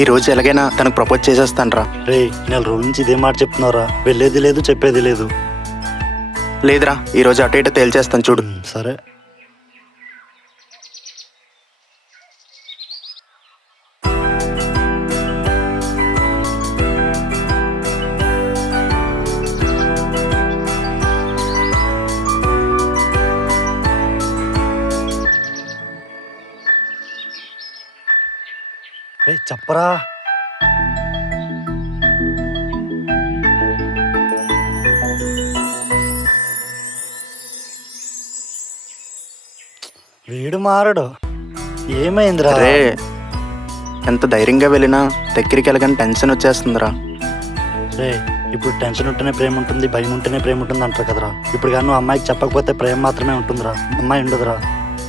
ఈ రోజు ఎలాగైనా తనకు ప్రపోజ్ చేసేస్తాను రా. రే, నెల రోజుల నుంచి ఇదే మాట చెప్తున్నారా? వెళ్ళేది లేదు, చెప్పేది లేదు. లేదురా, ఈ రోజు అటు ఇటు తేల్చేస్తాను చూడు. సరే. రే, చెప్పరా. వీడు మారడు. ఏమైందిరా? రే, ఎంత ధైర్యంగా వెళ్ళినా దగ్గరికి వెళ్ళగానే టెన్షన్ వచ్చేస్తుందిరా. రే, ఇప్పుడు టెన్షన్ ఉంటేనే ప్రేమ ఉంటుంది, భయం ఉంటేనే ప్రేమ ఉంటుంది అంటారు కదరా. ఇప్పుడు కానీ నువ్వు అమ్మాయికి చెప్పకపోతే ప్రేమ మాత్రమే ఉంటుందిరా, అమ్మాయి ఉండదురా.